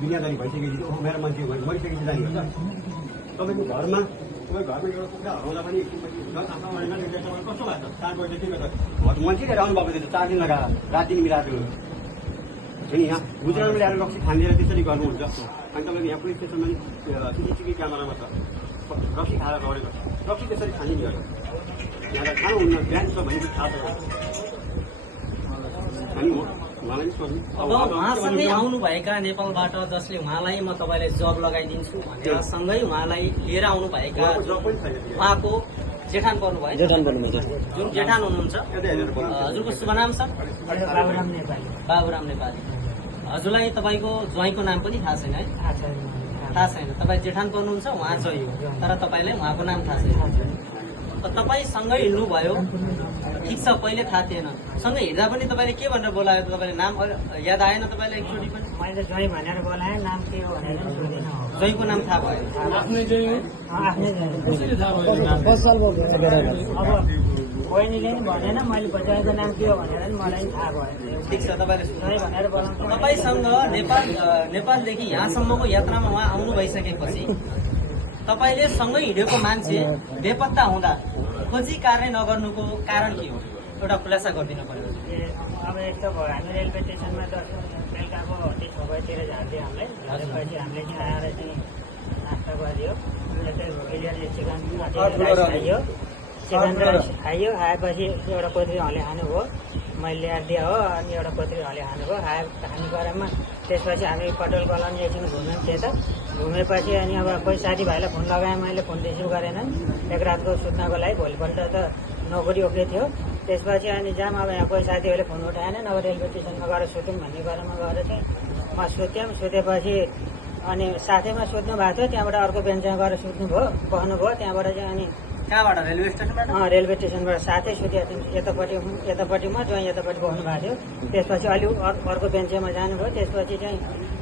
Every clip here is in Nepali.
दुनियाँदारी भइसकेपछि ओहो मेरो मान्छे मरिसकेपछि जाने हुन्छ। तपाईँको घरमा एउटा कुखुरा हराउँदा पनि कस्तो भएको छ 4 बजे के गर्छ मान्छे लिएर आउनु भएको थियो 4 दिन लगा रात दिन मिलाएको अनि यहाँ गुजरातमा ल्याएर रक्सी खानेर त्यसरी गर्नुहुन्छ। अनि तपाईँको यहाँ पुलिस स्टेसनमा सिसिटिभी क्यामेरामा छ रक्सी खाएर लडेको छ। रक्सी त्यसरी खाने नि गर्छ यहाँ खानुहुन्न बिहान छ भने थाहा छ। अनि मलाई नि सोध्नु अब उहाँसँगै आउनुभएका नेपालबाट जसले उहाँलाई म तपाईँलाई जब लगाइदिन्छु भनेर सँगै उहाँलाई लिएर आउनुभएका उहाँको जेठान पर्नुभयो जुन जेठान हुनुहुन्छ हजुरको शुभ नाम छ बाबुराम नेपाली। हजुरलाई तपाईँको ज्वाइँको नाम पनि थाहा छैन है? थाहा छैन। तपाईँ जेठान पर्नुहुन्छ उहाँ चाहिँ हो तर तपाईँलाई उहाँको नाम थाहा छैन। तपाईँ सँगै हिँड्नुभयो ठिक छ पहिले थाहा थिएन सँगै हिँड्दा पनि तपाईँले के भनेर बोलायो तपाईँले नाम याद आएन तपाईँलाई एकचोटि पनि? मैले ज्वाइँ भनेर बोलाएँ नाम के हो भनेर ज्वाइँको नाम थाहा भयो अब बहिनीले नि भनेन मैले ज्वाइँको नाम के हो भनेर नि मलाई पनि थाहा भयो। ठिक छ तपाईँले ज्वाइँ भनेर बोलाउँछु। तपाईँसँग नेपालदेखि यहाँसम्मको यात्रामा उहाँ आउनु भइसकेपछि तपाईँले सँगै हिँडेको मान्छे बेपत्ता हुँदा खोजी कार्य नगर्नुको कारण के हो एउटा खुलासा गरिदिनु पर्यो। अब एक त भयो हामी रेलवे स्टेसनमा बेलुकाको 6 बजीतिर झार्दियो हामीलाई। झारेपछि हामीले चाहिँ आएर चाहिँ नास्ता गरिदियो बिरयानी चिकन खाइयो चिकन राइस खाइयो। आएपछि एउटा कोत्री हले खानुभयो मैले ल्याएर दिएँ हो अनि एउटा कोत्री हले खानुभयो। खाने क्रममा त्यसपछि हामी पटल कलोनी एकछिन घुम्यौँ त्यता घुमेपछि अनि अब कोही साथीभाइलाई फोन लगाएँ मैले फोन रिसिभ गरेनन् एक रातको सुत्नको लागि। भोलिपल्ट त नोकरी ओके थियो। त्यसपछि अनि जाम अब यहाँ कोही साथीहरूले फोन उठाएनन् अब रेलवे स्टेसनमा गएर सुत्यौँ भन्ने क्रममा गएर चाहिँ म सुत्यौँ। सुतेपछि अनि साथैमा सुत्नु भएको थियो त्यहाँबाट अर्को बेन्चमा गएर सुत्नुभयो बस्नुभयो। त्यहाँबाट चाहिँ अनि कहाँबाट रेलवे स्टेसनबाट? रेलवे स्टेसनबाट साथै सुतेको थियौँ। यतापट्टि म ज्वाइँ यतापट्टि बस्नु भएको थियो। त्यसपछि अलिक अर्को बेन्चमा जानुभयो। त्यसपछि चाहिँ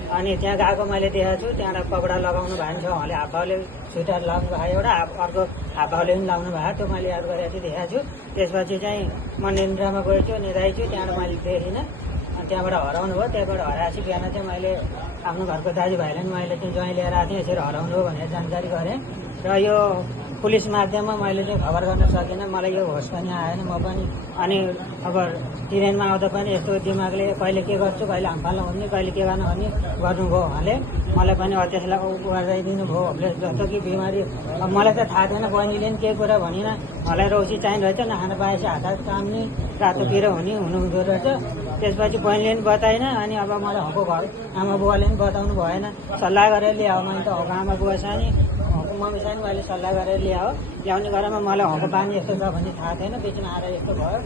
अनि त्यहाँ गएको मैले देखाएको छु त्यहाँबाट कपडा लगाउनु भएको छ उहाँले हाफभाउले स्वेटर लगाउनु भएको एउटा अर्को हाफभाउले पनि लगाउनु भएको त्यो मैले याद गरेर चाहिँ देखाएको छु। त्यसपछि चाहिँ म निन्द्रामा गएको छु निदाइ छु त्यहाँबाट मैले देखिनँ अनि त्यहाँबाट हराउनु भयो। त्यहाँबाट हराएपछि बिहान चाहिँ मैले आफ्नो घरको दाजुभाइलाई पनि मैले चाहिँ ज्वाइँ लिएर आएको थिएँ यसरी हराउनु हो भनेर जानकारी गरेँ र यो पुलिस माध्यममा मैले चाहिँ खबर गर्न सकिनँ। मलाई यो होस पनि आएन म पनि अनि अब ट्रेनमा आउँदा पनि यस्तो दिमागले कहिले के गर्छु कहिले हामफाल्न हुने कहिले के गर्न हुने गर्नुभयो उहाँले मलाई पनि त्यसलाई गरिदिनु भयो। जस्तो कि बिमारी अब मलाई त थाहा थिएन बहिनीले पनि केही कुरा भनिन मलाई रौसी चाहिने रहेछ नखान पाएपछि हात काम्ने रातो पिरो हुनुहुँदो रहेछ। त्यसपछि बहिनीले पनि बताएन अनि अब मलाई हको घर आमा बुवाले पनि बताउनु भएन सल्लाह गरेर ल्याऊ। मैले त हको आमा बुवा सानी मम्मी सानी मैले सल्लाह गरेर ल्याउने क्रममा मलाई हको पानी यस्तो छ भन्ने थाहा थिएन। बिचमा आएर यस्तो भयो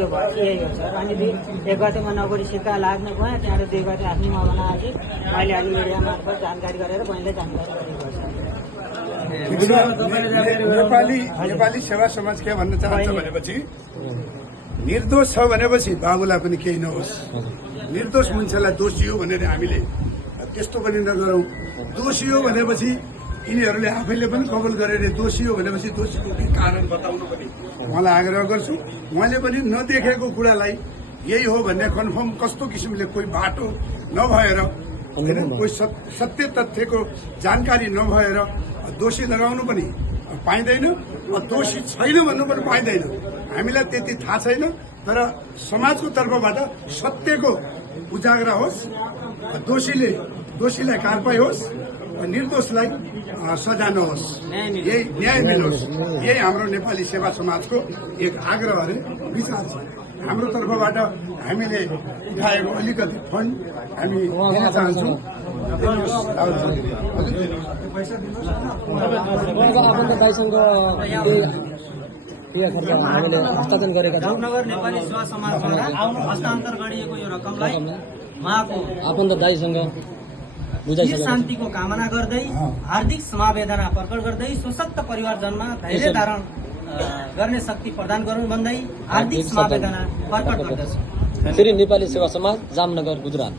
यो भयो यही हो सर। अनि 1 गते म नोकरी सिक्का लाग्न गएँ त्यहाँबाट 2 गते आफ्नै मामला आएपछि मैले अनि मिडिया मार्फत जानकारी गरेर बहिनीले जानकारी गरेको छ। नेपाली सेवा समाज के भन्न चाहन्छ भनेपछि निर्दोष छ भनेपछि बाबुलाई पनि केही नहोस्। निर्दोष मान्छेलाई दोषी हो भनेर हामीले त्यस्तो पनि नगरौँ। दोषी हो भनेपछि यिनीहरूले आफैले पनि कबुल गरेर दोषी हो भनेपछि दोषीको के कारण बताउनु पनि उहाँलाई आग्रह गर्छु। उहाँले पनि नदेखेको कुरालाई यही हो भन्ने कन्फर्म कस्तो किसिमले कोही बाटो नभएर कोही सत्य तथ्यको जानकारी नभएर दोषी लगाउनु पनि पाइँदैन दोषी छैन भन्नु पनि पाइँदैन। हामीलाई त्यति थाहा छैन तर समाजको तर्फबाट सत्यको उजागर होस् दोषीलाई कारवाही होस् निर्दोषलाई सजा नहोस् यही न्याय मिलोस् यही हाम्रो नेपाली सेवा समाजको एक आग्रह अरे विचार छ। हाम्रो तर्फबाट हामीले उठाएको अलिकति फन्ड हामी दिन चाहन्छौँ। हस्तान्तरण गरेका छौँ। नगर नेपाली सेवा समाजद्वारा हस्तान्तरण गरिएको यो रकमलाई उहाँको आफन्त दाइसँग शान्तिको कामना गर्दै हार्दिक समवेदना प्रकट गर्दै सशक्त परिवारजनमा धैर्य धारण गर्ने शक्ति प्रदान गरून् भन्दै हार्दिक समवेदना प्रकट गर्दछु। नेपाली सेवा समाज जामनगर गुजरात।